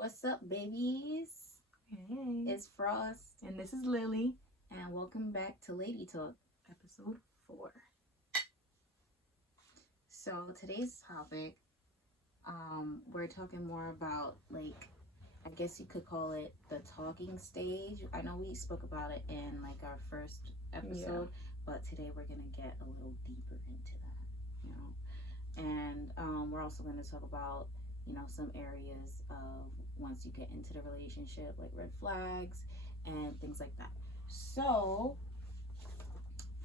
What's up, babies? Hey. It's Frost. And this is Lily. And welcome back to Lady Talk, Episode 4. So today's topic, we're talking more about, I guess you could call it the talking stage. I know we spoke about it in, our first episode, but today we're going to get a little deeper into that, And we're also going to talk about, some areas of once you get into the relationship, like red flags and things like that. So,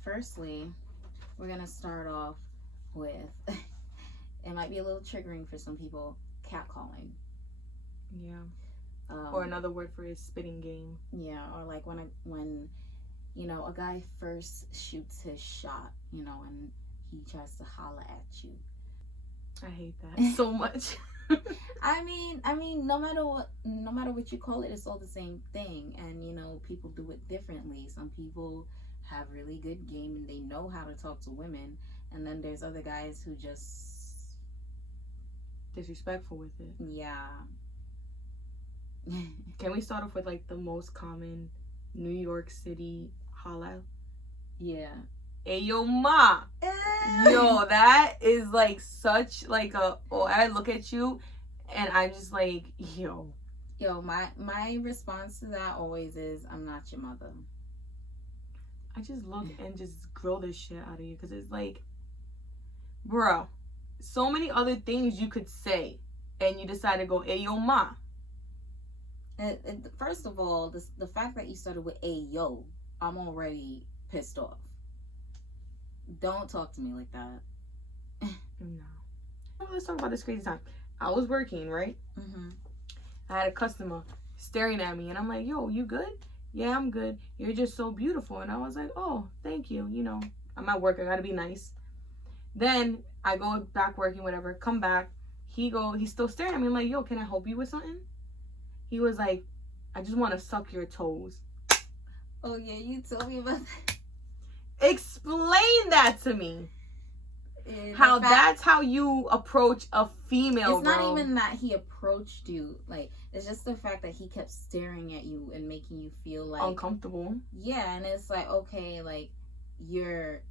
firstly, we're going to start off with, it might be a little triggering for some people, catcalling. Yeah. Or another word for it, spitting game. Yeah, or like when a guy first shoots his shot, and he tries to holler at you. I hate that so much. I mean, no matter what you call it, it's all the same thing. And people do it differently. Some people have really good game and they know how to talk to women, and then there's other guys who just disrespectful with it. Yeah. Can we start off with the most common New York City holla? Yeah. Hey yo ma. Yo, that is such I look at you and I'm just yo. Yo, my response to that always is, I'm not your mother. I just look and just grill this shit out of you, because it's bro, so many other things you could say and you decide to go hey yo ma. First of all, the fact that you started with hey yo, I'm already pissed off. Don't talk to me like that. No. Let's talk about this crazy time. I was working, right? Mm-hmm. I had a customer staring at me, and I'm like, yo, you good? Yeah, I'm good. You're just so beautiful. And I was like, oh, thank you. I'm at work. I gotta be nice. Then I go back working, whatever. Come back. He's still staring at me. I'm like, yo, can I help you with something? He was like, I just want to suck your toes. Oh, yeah, you told me about that. Explain that to me. How that's how you approach a female. It's not even that he approached you. It's just the fact that he kept staring at you and making you feel uncomfortable. Yeah, and it's okay, you're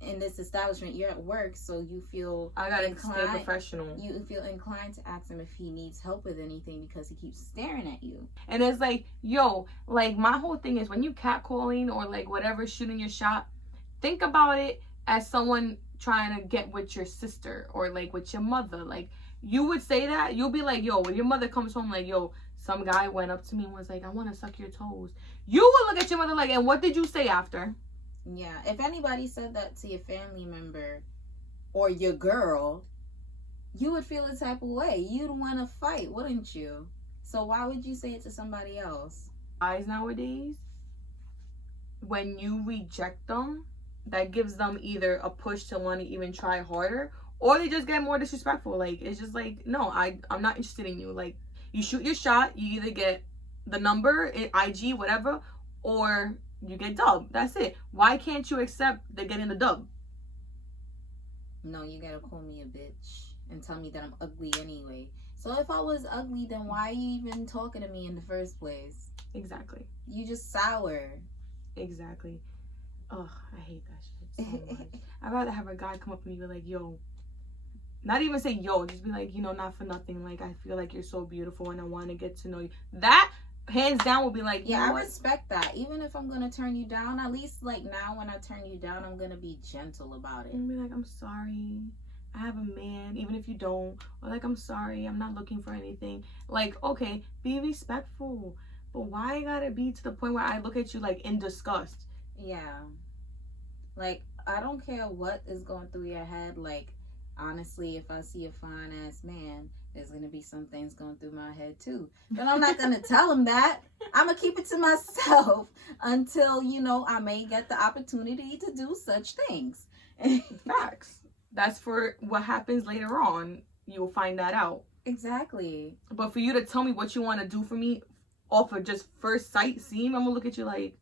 in this establishment, you're at work, so you feel I gotta stay professional. You feel inclined to ask him if he needs help with anything because he keeps staring at you. And it's yo, my whole thing is, when you catcalling or whatever, shooting your shot, think about it as someone trying to get with your sister or with your mother. You would say that, you'll be yo, when your mother comes home, yo, some guy went up to me and was I want to suck your toes. You would look at your mother and what did you say after? Yeah, if anybody said that to your family member or your girl, you would feel a type of way. You'd want to fight, wouldn't you? So why would you say it to somebody else? Guys nowadays, when you reject them, that gives them either a push to want to even try harder, or they just get more disrespectful. It's just no, I'm not interested in you. You shoot your shot, you either get the number, IG, whatever, or you get dubbed. That's it. Why can't you accept the getting the dub? No, you gotta call me a bitch and tell me that I'm ugly anyway. So if I was ugly, then why are you even talking to me in the first place? Exactly. You just sour. Exactly. Ugh, I hate that shit so much. I'd rather have a guy come up to me and be yo, not even say yo, just be not for nothing. I feel like you're so beautiful and I want to get to know you. That, hands down, will be yeah, I respect that. Even if I'm gonna turn you down, at least now when I turn you down, I'm gonna be gentle about it. And be I'm sorry, I have a man, even if you don't. Or I'm sorry, I'm not looking for anything. Okay, be respectful. But why I gotta be to the point where I look at you in disgust? Yeah. I don't care what is going through your head. Honestly, if I see a fine ass man, there's gonna be some things going through my head too. But I'm not gonna tell him that. I'm gonna keep it to myself until I may get the opportunity to do such things. Facts. That's for what happens later on. You'll find that out. Exactly. But for you to tell me what you want to do for me off of just first sight seeing, I'm gonna look at you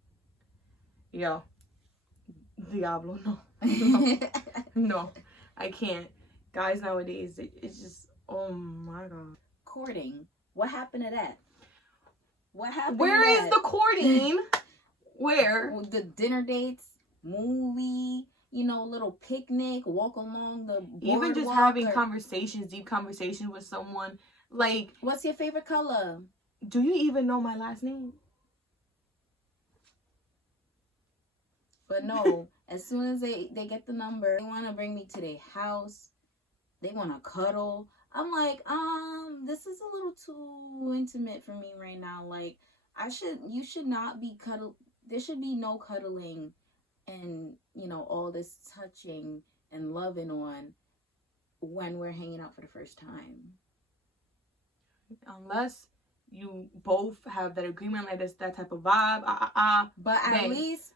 yo, Diablo, no. No, I can't. Guys nowadays, it's just, oh my God. Courting. What happened to that? What happened Where to is that? the courting? Where? The dinner dates, movie, you know, little picnic, walk along the boardwalk. Even just having conversations, deep conversations with someone. Like, what's your favorite color? Do you even know my last name? But no, as soon as they get the number, they want to bring me to their house. They want to cuddle. I'm like, this is a little too intimate for me right now. Like, you should not be cuddle. There should be no cuddling and, you know, all this touching and loving on when we're hanging out for the first time. Unless you both have that agreement, like that type of vibe. But at least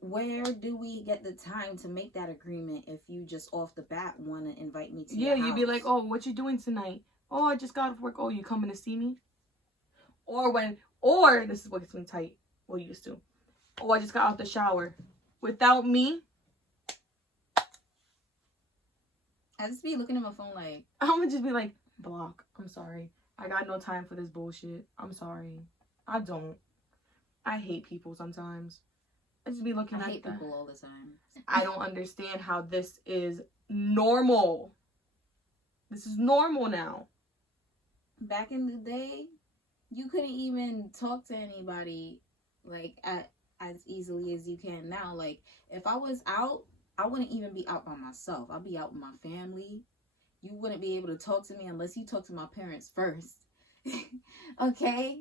where do we get the time to make that agreement if you just off the bat want to invite me to your house? You'd be like, oh, what you doing tonight? Oh, I just got off work. Oh, you coming to see me? Or this is what gets me tight. Well, you used to. Oh, I just got out the shower. Without me, I just be looking at my phone like, I'm gonna just be like, block. I'm sorry. I got no time for this bullshit. I'm sorry. I don't. I hate people sometimes. I just be looking at I hate people all the time. I don't understand how this is normal. This is normal now. Back in the day, you couldn't even talk to anybody like as easily as you can now. Like, if I was out, I wouldn't even be out by myself. I'd be out with my family. You wouldn't be able to talk to me unless you talk to my parents first. Okay?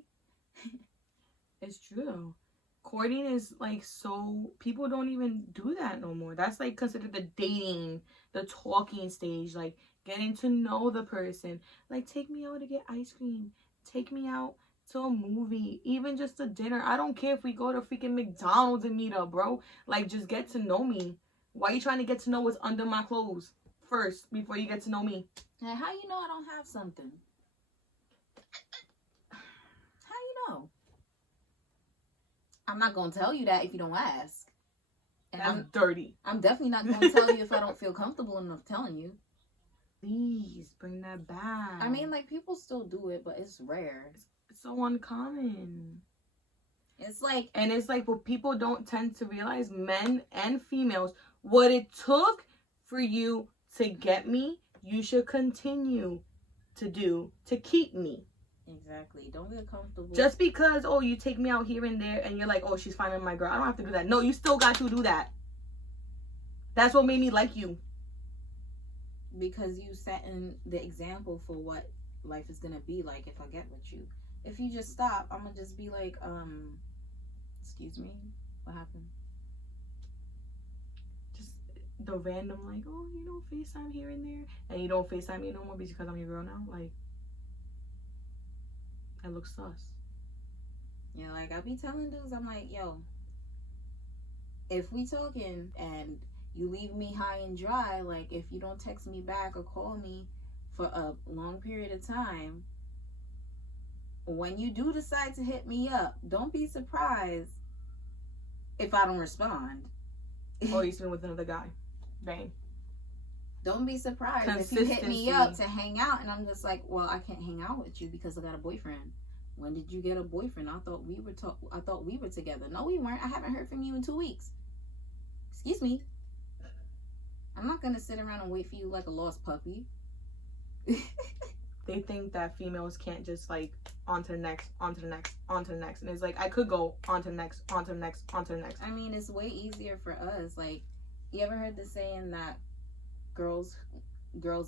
It's true. Courting is like, so people don't even do that no more. That's like considered the dating, the talking stage, like getting to know the person. Like, take me out to get ice cream. Take me out to a movie, even just a dinner. I don't care if we go to freaking McDonald's and meet up, bro. Like, just get to know me. Why are you trying to get to know what's under my clothes first before you get to know me? And how you know I don't have something? How you know? I'm not gonna tell you that if you don't ask. And I'm dirty. I'm definitely not gonna tell you if I don't feel comfortable enough telling you. Please bring that back. I mean, like, people still do it, but it's rare. It's so uncommon. It's like, what people don't tend to realize, men and females, what it took for you to get me, you should continue to do to keep me. Exactly. Don't get comfortable. Just because, oh, you take me out here and there and you're like, oh, she's finding my girl. I don't have to do that. No, you still got to do that. That's what made me like you. Because you set in the example for what life is going to be like if I get with you. If you just stop, I'm going to just be like, excuse me, what happened? Just the random, like, oh, you know, FaceTime here and there. And you don't FaceTime me no more because I'm your girl now. Like, that looks sus. Yeah, like, I be telling dudes, I'm like, yo, if we talking and you leave me high and dry, like, if you don't text me back or call me for a long period of time, when you do decide to hit me up, don't be surprised if I don't respond. Or you've been with another guy. Bang. Don't be surprised if you hit me up to hang out and I'm just like, well, I can't hang out with you because I got a boyfriend. When did you get a boyfriend? I thought we were together. No, we weren't. I haven't heard from you in 2 weeks. Excuse me. I'm not gonna sit around and wait for you like a lost puppy. They think that females can't just like on to the next, on to the next, on to the next. And it's like, I could go on to the next, on to the next, on to the next. I mean, it's way easier for us. Like, you ever heard the saying that girls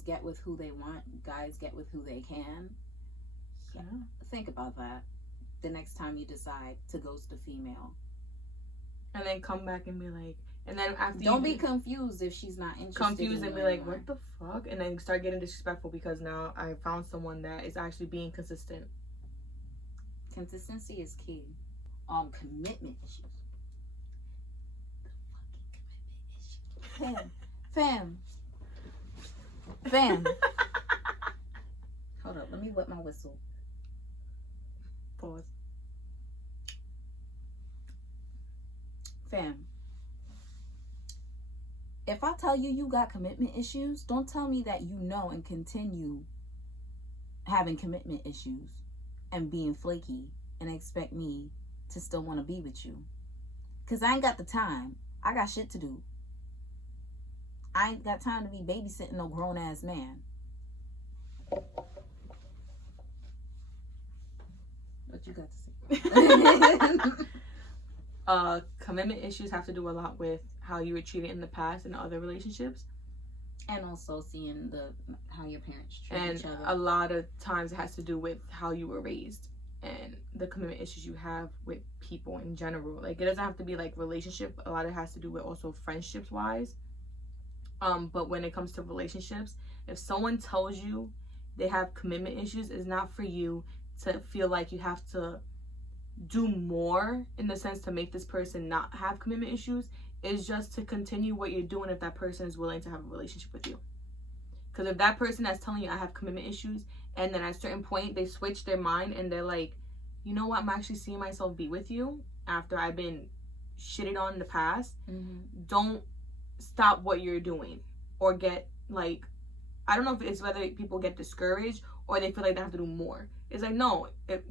get with who they want, guys get with who they can? Yeah. Think about that the next time you decide to ghost a female. And then come back and be like, and then after don't be confused if she's not interested. Confused and be like, what the fuck? And then start getting disrespectful because now I found someone that is actually being consistent. Consistency is key. Commitment issues. The fucking commitment issues. Fam. Hold up, let me wet my whistle. Pause. Fam. If I tell you you got commitment issues, don't tell me that you know and continue having commitment issues. and being flaky and expect me to still want to be with you. Because I ain't got the time. I got shit to do. I ain't got time to be babysitting no grown ass man. What you got to say? Commitment issues have to do a lot with how you were treated in the past in other relationships. And also seeing how your parents treat and each other. A lot of times it has to do with how you were raised and the commitment issues you have with people in general. Like, it doesn't have to be like relationship. A lot of it has to do with also friendships wise. But when it comes to relationships, if someone tells you they have commitment issues, it's not for you to feel like you have to do more in the sense to make this person not have commitment issues. Is just to continue what you're doing if that person is willing to have a relationship with you. Because if that person that's telling you I have commitment issues, and then at a certain point they switch their mind and they're like, you know what, I'm actually seeing myself be with you after I've been shitted on in the past, don't stop what you're doing or get like, I don't know if it's whether people get discouraged or they feel like they have to do more. It's like, no,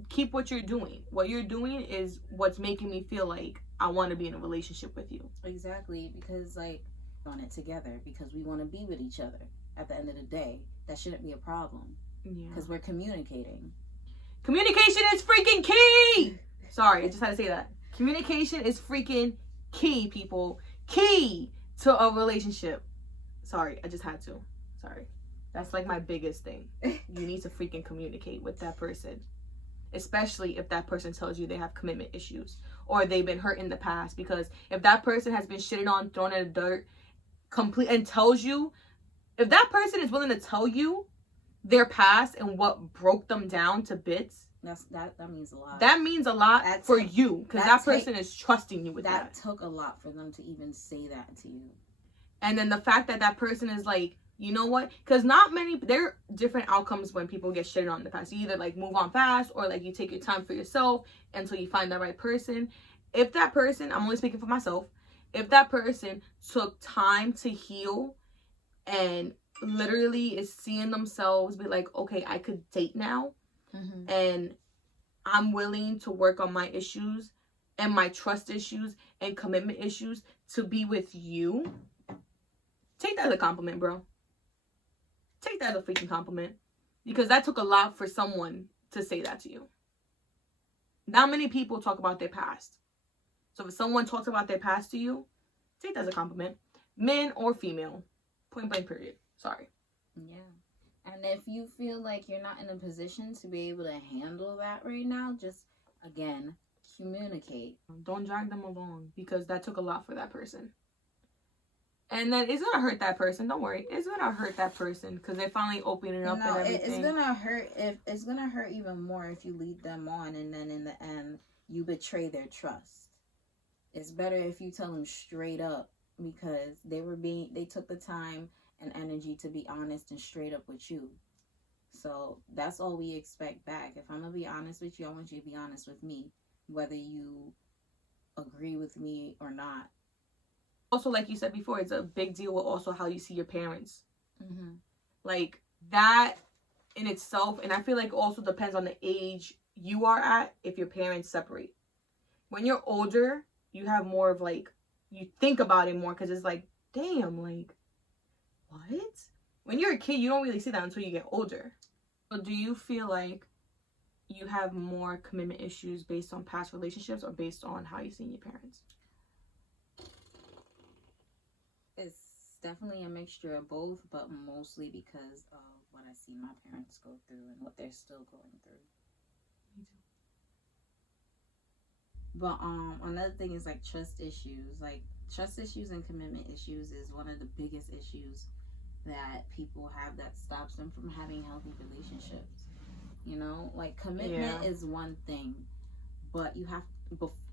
keep what you're doing. What you're doing is what's making me feel like I want to be in a relationship with you. Exactly, because like on it together because we want to be with each other. At the end of the day, that shouldn't be a problem. Yeah. Because we're communicating. Communication is freaking key. Sorry, I just had to say that. Communication is freaking key, people. Key to a relationship. Sorry, I just had to. Sorry. That's like my biggest thing. You need to freaking communicate with that person. Especially if that person tells you they have commitment issues or they've been hurt in the past. Because if that person has been shitted on, thrown in the dirt, and tells you, if that person is willing to tell you their past and what broke them down to bits, that means a lot. That means a lot for you because that person is trusting you with that. That took a lot for them to even say that to you. And then the fact that that person is like, you know what? Because there are different outcomes when people get shitted on in the past. You either like move on fast or like you take your time for yourself until you find that right person. If that person, I'm only speaking for myself, if that person took time to heal and literally is seeing themselves be like, okay, I could date now and I'm willing to work on my issues and my trust issues and commitment issues to be with you, take that as a compliment, bro. Take that as a freaking compliment. Because that took a lot for someone to say that to you. Not many people talk about their past. So if someone talks about their past to you, take that as a compliment. Men or female. Point blank period. Sorry. Yeah. And if you feel like you're not in a position to be able to handle that right now, just, again, communicate. Don't drag them along because that took a lot for that person. And then it's gonna hurt that person. Don't worry, it's gonna hurt that person because they're finally opening up and everything. It's gonna hurt. It's gonna hurt even more if you lead them on, and then in the end you betray their trust. It's better if you tell them straight up because they took the time and energy to be honest and straight up with you. So that's all we expect back. If I'm gonna be honest with you, I want you to be honest with me, whether you agree with me or not. Also, like you said before, it's a big deal with also how you see your parents. Like that in itself, and I feel like also depends on the age you are at if your parents separate. When you're older, you have more of like, you think about it more because it's like, damn, like, what? When you're a kid, you don't really see that until you get older. So do you feel like you have more commitment issues based on past relationships or based on how you see your parents? It's definitely a mixture of both, but mostly because of what I see my parents go through and what they're still going through. Me too. But another thing is like trust issues. Like trust issues and commitment issues is one of the biggest issues that people have that stops them from having healthy relationships. You know, like commitment is one thing, but you have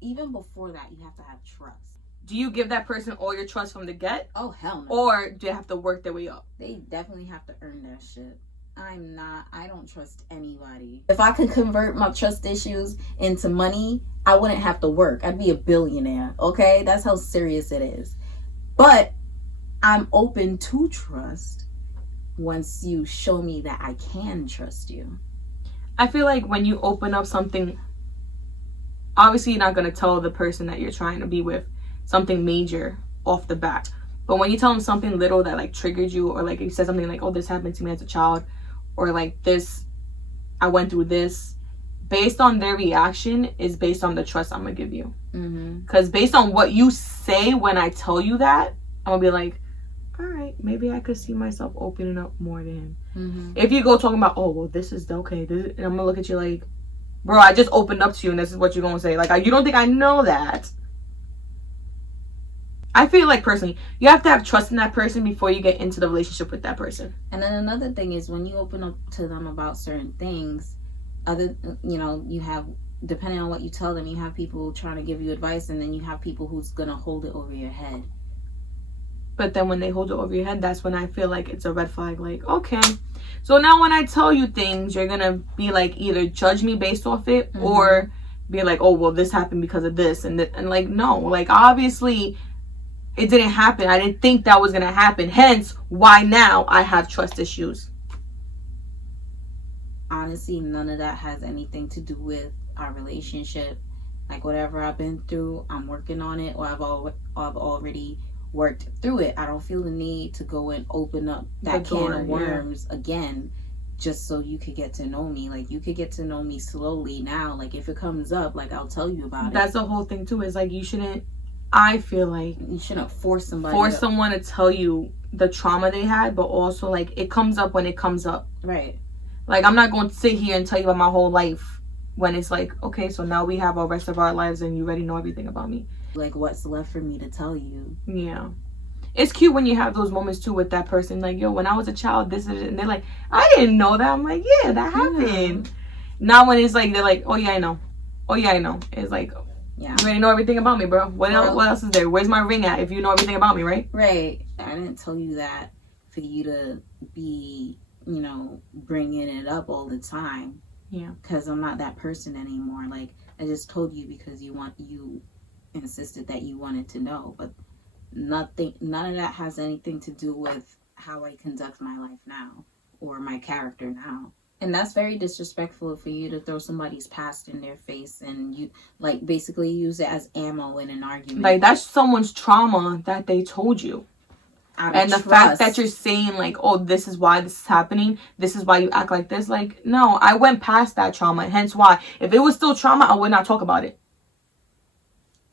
even before that you have to have trust. Do you give that person all your trust from the get? Oh, hell no. Or do they have to work their way up? They definitely have to earn that shit. I don't trust anybody. If I could convert my trust issues into money, I wouldn't have to work. I'd be a billionaire, okay? That's how serious it is. But I'm open to trust once you show me that I can trust you. I feel like when you open up something, obviously you're not going to tell the person that you're trying to be with something major off the bat. But when you tell them something little that like triggered you, or like you said something like, oh, this happened to me as a child, or like this, I went through this, based on their reaction is based on the trust I'm going to give you. Because based on what you say when I tell you that, I'm going to be like, all right, maybe I could see myself opening up more to him. If you go talking about, oh, well, this is okay, and I'm going to look at you like, bro, I just opened up to you and this is what you're going to say. Like, you don't think I know that? I feel like, personally, you have to have trust in that person before you get into the relationship with that person. And then another thing is, when you open up to them about certain things, you have, depending on what you tell them, you have people trying to give you advice, and then you have people who's going to hold it over your head. But then when they hold it over your head, that's when I feel like it's a red flag. Like, okay, so now when I tell you things, you're going to be like, either judge me based off it, or be like, oh, well, this happened because of this. And like, no, like, obviously it didn't happen. I didn't think that was going to happen. Hence, why now I have trust issues. Honestly, none of that has anything to do with our relationship. Like, whatever I've been through, I'm working on it, or I've already worked through it. I don't feel the need to go and open up that can of worms again, just so you could get to know me. Like, you could get to know me slowly now. Like, if it comes up, like, I'll tell you about it. That's the whole thing too, is like, you shouldn't, I feel like you shouldn't force someone to tell you the trauma they had, but also like, it comes up when it comes up. Right. Like, I'm not going to sit here and tell you about my whole life when it's like, okay, so now we have our rest of our lives and you already know everything about me. Like, what's left for me to tell you? Yeah. It's cute when you have those moments too with that person. Like, yo, when I was a child, this is it. And they're like, I didn't know that. I'm like, yeah, that happened. Now when it's like, they're like, oh yeah, I know. Oh yeah, I know. It's like, yeah, you already know everything about me, bro. What else is there? Where's my ring at if you know everything about me, right? Right. I didn't tell you that for you to be, bringing it up all the time. Yeah. Because I'm not that person anymore. Like, I just told you because you insisted that you wanted to know, but none of that has anything to do with how I conduct my life now or my character now. And that's very disrespectful for you to throw somebody's past in their face and you like basically use it as ammo in an argument. Like, that's someone's trauma that they told you. And the fact that you're saying like, oh, this is why this is happening, this is why you act like this, like, no, I went past that trauma, hence why. If it was still trauma, I would not talk about it.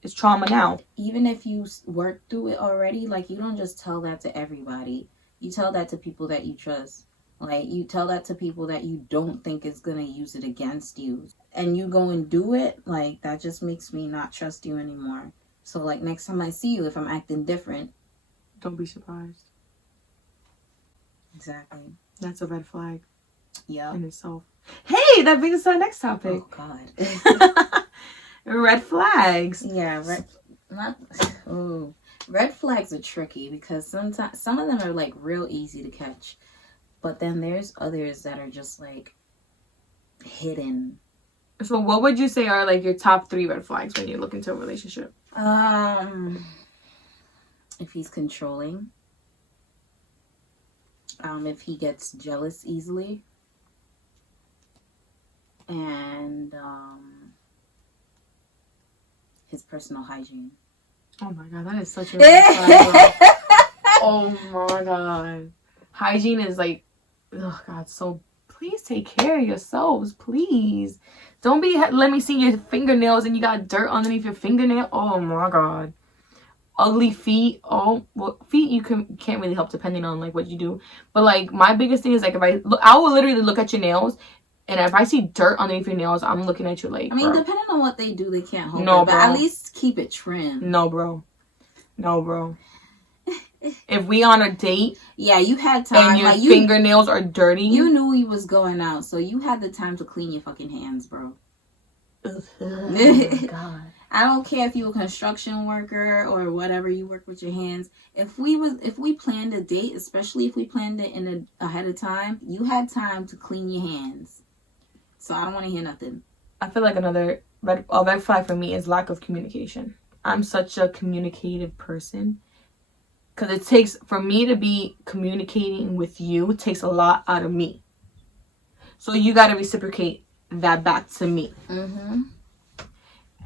It's trauma now. Even if you worked through it already, like, you don't just tell that to everybody. You tell that to people that you trust. Like, you tell that to people that you don't think is going to use it against you. And you go and do it, like, that just makes me not trust you anymore. So, like, next time I see you, if I'm acting different, don't be surprised. Exactly. That's a red flag. Yeah. In itself. Hey, that brings us to our next topic. Oh, God. Red flags. Yeah, red flags are tricky because sometimes some of them are like real easy to catch, but then there's others that are just like hidden. So what would you say are like your top 3 red flags when you look into a relationship? If he's controlling, if he gets jealous easily, and his personal hygiene. Oh my God, that is such a red flag. Oh my God. Hygiene is like, oh God, so please take care of yourselves, please. Don't let me see your fingernails and you got dirt underneath your fingernail. Oh my God. Ugly feet. Oh, well, feet you can't really help depending on like what you do. But like my biggest thing is like, I will literally look at your nails, and if I see dirt underneath your nails, I'm looking at you like, I mean, bro, depending on what they do, they can't hold no, it, but at least keep it trimmed. No, bro. If we on a date, yeah, you had time, and your fingernails are dirty, you knew he was going out, so you had the time to clean your fucking hands, bro. Oh my God. I don't care if you're a construction worker or whatever, you work with your hands. If we planned a date, especially if we planned it ahead of time, you had time to clean your hands. So I don't want to hear nothing. I feel like another red flag for me is lack of communication. I'm such a communicative person. Because it takes, for me to be communicating with you, it takes a lot out of me. So you got to reciprocate that back to me. Mm-hmm.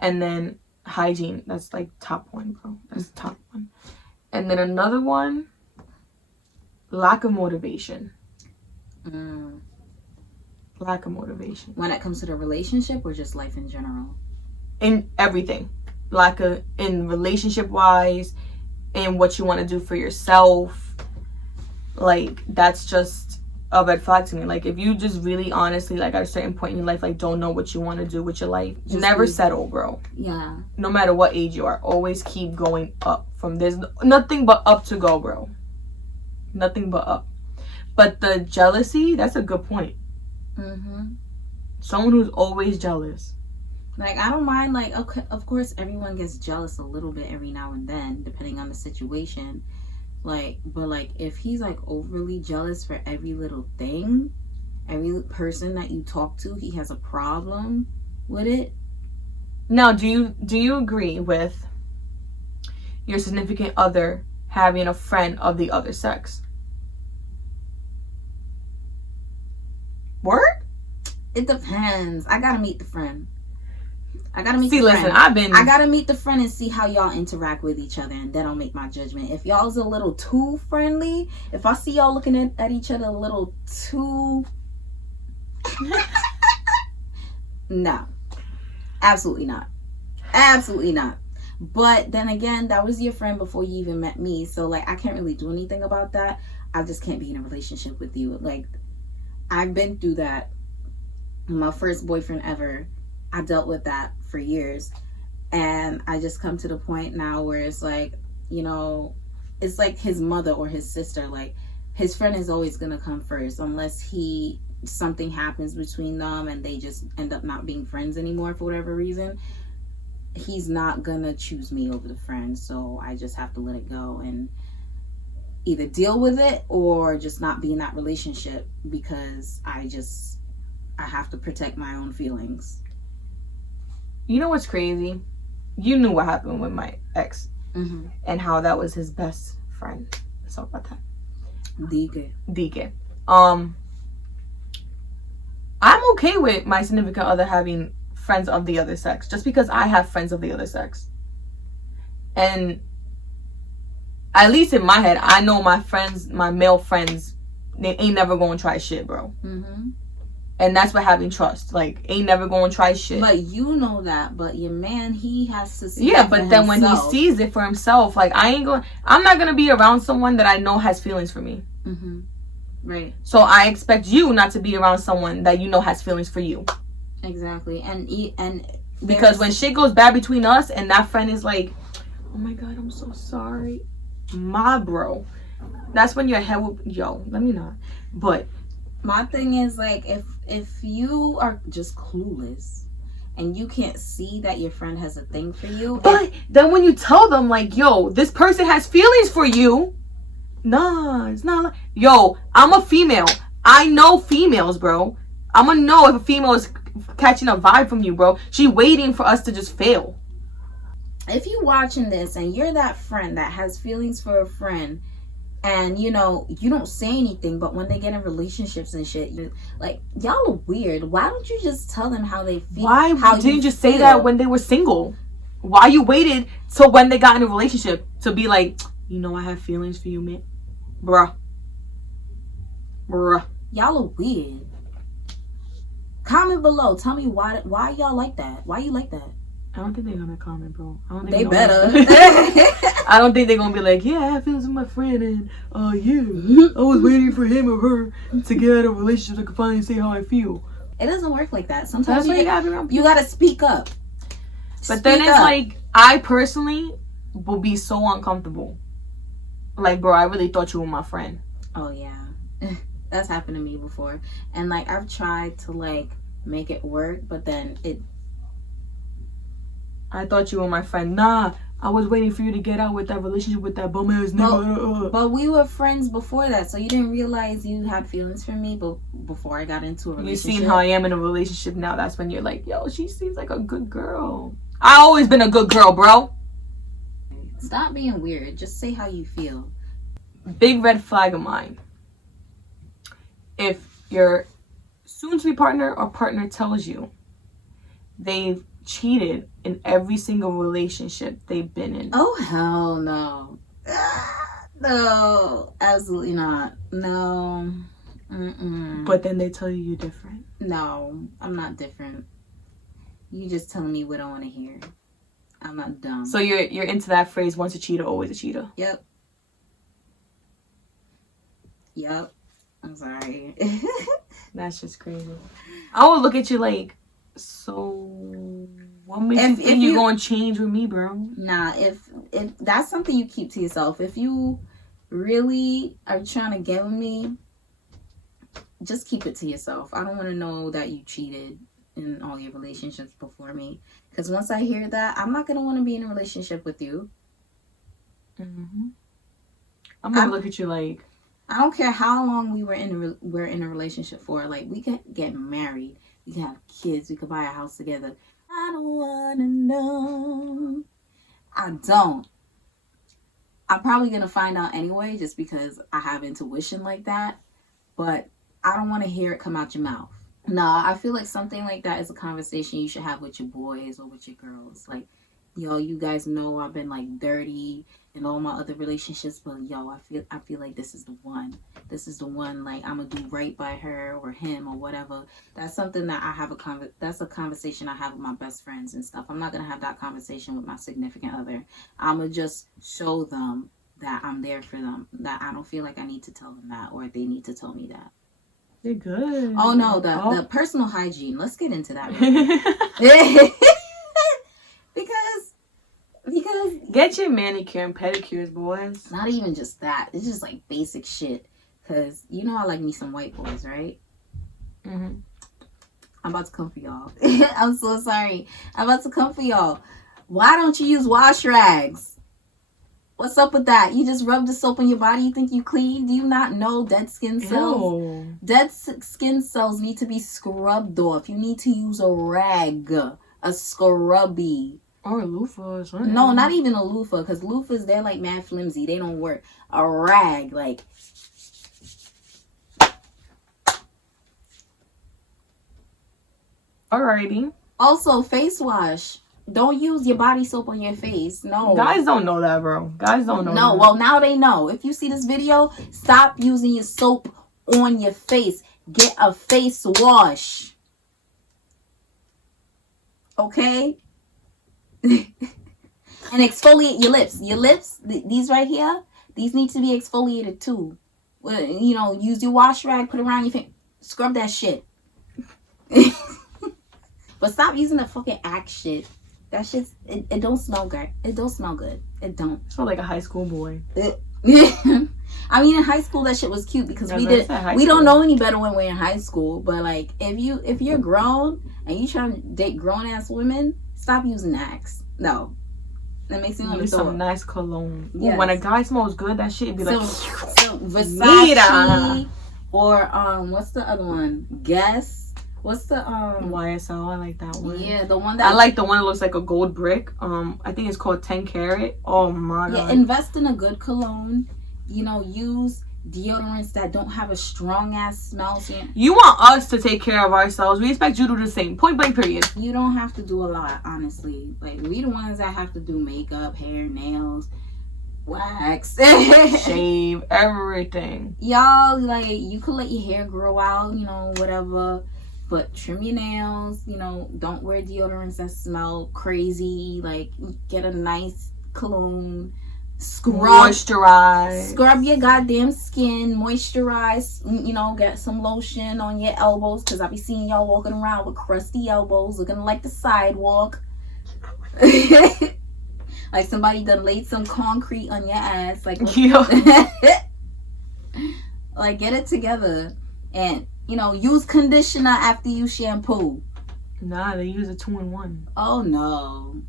And then hygiene, that's like top one, bro. That's top one. And then another one, lack of motivation. Lack of motivation. When it comes to the relationship or just life in general? In everything. In relationship wise, in what you want to do for yourself. Like, that's just a red flag to me. Like, if you just really honestly, like, at a certain point in your life, like, don't know what you want to do with your life, just never settle, bro. Yeah. No matter what age you are, always keep going up. From there's nothing but up to go, bro. Nothing but up. But the jealousy, that's a good point. Mm-hmm. Someone who's always jealous. Like, I don't mind, like, okay, of course, everyone gets jealous a little bit every now and then, depending on the situation. Like, but, like, if he's, like, overly jealous for every little thing, every person that you talk to, he has a problem with it. Now, do you agree with your significant other having a friend of the other sex? Word? It depends. I gotta meet the friend. I gotta meet the friend. I gotta meet the friend and see how y'all interact with each other, and then I'll make my judgment. If y'all's a little too friendly, if I see y'all looking at each other a little too... No. Absolutely not. Absolutely not. But then again, that was your friend before you even met me. So, like, I can't really do anything about that. I just can't be in a relationship with you. Like, I've been through that. My first boyfriend ever, I dealt with that for years. And I just come to the point now where it's like, you know, it's like his mother or his sister. Like, his friend is always going to come first unless something happens between them and they just end up not being friends anymore for whatever reason. He's not gonna choose me over the friend, so I just have to let it go and either deal with it or just not be in that relationship, because I have to protect my own feelings. You know what's crazy? You knew what happened with my ex, mm-hmm. and how that was his best friend. Let's talk about that. Dike. I'm okay with my significant other having friends of the other sex, just because I have friends of the other sex. And at least in my head, I know my friends, my male friends, they ain't never gonna try shit, bro. Mm-hmm. And that's what having trust. Like, ain't never gonna try shit. But you know that. But your man, he has to see. Yeah, but then when he sees it for himself, like, I'm not gonna be around someone that I know has feelings for me. Mm-hmm. Right. So I expect you not to be around someone that you know has feelings for you. Exactly. And because when shit goes bad between us and that friend is like, oh my god, I'm so sorry, my bro, that's when your head will, let me not. But my thing is, like, if you are just clueless and you can't see that your friend has a thing for you, but then when you tell them, like, yo, this person has feelings for you, nah, it's not like, yo, I'm a female, I know females, bro. I'm gonna know if a female is catching a vibe from you, bro. She waiting for us to just fail. If you watching this and you're that friend that has feelings for a friend, and you know you don't say anything, but when they get in relationships and shit, you're like, y'all are weird. Why don't you just tell them how they feel? Why didn't you just say that when they were single? Why you waited till when they got in a relationship to be like, you know, I have feelings for you, man? Bruh. Y'all are weird. Comment below. Tell me why y'all like that. Why you like that? I don't think they're gonna comment, bro. I don't think they better. I don't think they're gonna be like, yeah, I have feelings with my friend, and yeah, I was waiting for him or her to get out of a relationship so I could finally say how I feel. It doesn't work like that. Sometimes you gotta speak up. But then it's like, I personally will be so uncomfortable. Like, bro, I really thought you were my friend. Oh yeah. That's happened to me before. And like, I've tried to like make it work, but then I thought you were my friend. Nah, I was waiting for you to get out with that relationship with that bum ass nigga. But we were friends before that, so you didn't realize you had feelings for me before I got into a relationship. You seen how I am in a relationship now. That's when you're like, yo, she seems like a good girl. I always been a good girl, bro. Stop being weird. Just say how you feel. Big red flag of mine. If your soon-to-be partner or partner tells you they've cheated in every single relationship they've been in. Oh, hell no. No, absolutely not. No. Mm-mm. But then they tell you you're different. No, I'm not different. You just telling me what I want to hear. I'm not dumb. So you're into that phrase, once a cheater, always a cheater. Yep. I'm sorry. That's just crazy. I would look at you like, so what makes you think you're going to change with me, bro? Nah, if that's something you keep to yourself. If you really are trying to get with me, just keep it to yourself. I don't want to know that you cheated in all your relationships before me. Because once I hear that, I'm not going to want to be in a relationship with you. Mm-hmm. I'm going to look at you like, I don't care how long we're in a relationship for. Like, we could get married. We can have kids. We could buy a house together. I don't want to know. I don't. I'm probably going to find out anyway just because I have intuition like that. But I don't want to hear it come out your mouth. Nah, I feel like something like that is a conversation you should have with your boys or with your girls. Like, yo, you guys know I've been like dirty in all my other relationships, but yo, I feel like this is the one. This is the one. Like, I'm gonna do right by her or him or whatever. That's something that I have that's a conversation I have with my best friends and stuff. I'm not gonna have that conversation with my significant other. I'm gonna just show them that I'm there for them. That I don't feel like I need to tell them that or they need to tell me that. You're good. Oh no, the personal hygiene. Let's get into that. because get your manicure and pedicures, boys. Not even just that. It's just like basic shit. Cause you know I like me some white boys, right? Mm-hmm. I'm about to come for y'all. I'm so sorry. I'm about to come for y'all. Why don't you use wash rags? What's up with that? You just rub the soap on your body. You think you clean? Do you not know dead skin cells? Ew. Dead skin cells need to be scrubbed off. You need to use a rag, a scrubby. Or a loofah or something. No, not even a loofah. Because loofahs, they're like mad flimsy. They don't work. A rag, like... Alrighty. Also, face wash. Don't use your body soap on your face. No. Guys don't know that, bro. Guys don't know No, that. well, now they know. If you see this video, stop using your soap on your face. Get a face wash. Okay? And exfoliate your lips. Your lips, these right here, these need to be exfoliated too. You know, use your wash rag, put it around your face. Scrub that shit. But stop using the fucking Axe shit. That shit's, it don't smell good. It don't smell good. It don't. I feel like a high school boy. I mean, in high school that shit was cute because we don't know any better when we're in high school. But like, if you're grown and you trying to date grown ass women, stop using Axe. No, that makes me want to use some nice cologne. Yes. When a guy smells good, that shit be like so Versace or what's the other one? Guess. What's the YSL? I like that one. Yeah, the one that I like the one that looks like a gold brick. I think it's called 10 Carat. Oh my god. Yeah, invest in a good cologne. You know, use deodorants that don't have a strong ass smell. So you want us to take care of ourselves. We expect you to do the same. Point blank period. You don't have to do a lot, honestly. Like, we the ones that have to do makeup, hair, nails, wax, shave, everything. Y'all, like, you could let your hair grow out, you know, whatever. But trim your nails, you know, don't wear deodorants that smell crazy. Like, get a nice cologne. Moisturize. Scrub your goddamn skin. Moisturize. You know, get some lotion on your elbows. Because I be seeing y'all walking around with crusty elbows looking like the sidewalk. Like somebody done laid some concrete on your ass. Like, like, get it together. And, you know, use conditioner after you shampoo. Nah, they use a 2-in-1. Oh, no.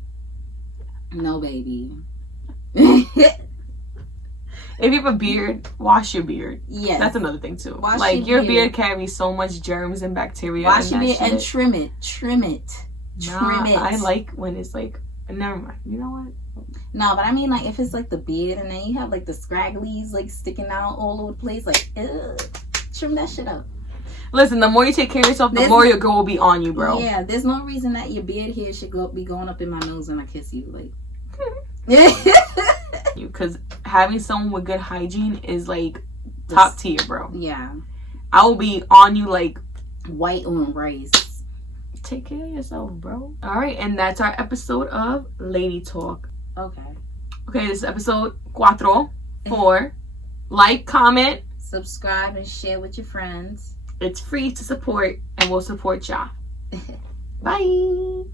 No, baby. If you have a beard, wash your beard. Yes. That's another thing, too. Wash like, your beard carries so much germs and bacteria. Wash your beard and trim it. Trim it. Trim it. I like when it's like, never mind. You know what? No, but I mean, like, if it's like the beard and then you have like the scragglies like sticking out all over the place, like, ugh, trim that shit up. Listen, the more you take care of yourself, the more your girl will be on you, bro. Yeah, there's no reason that your beard hair should be going up in my nose when I kiss you. Like, because having someone with good hygiene is like top tier, bro. Yeah, I will be on you like white on rice. Take care of yourself, bro. All right, and that's our episode of Lady Talk. Okay, this is episode 4. Like, comment, subscribe, and share with your friends. It's free to support, and we'll support y'all. Bye.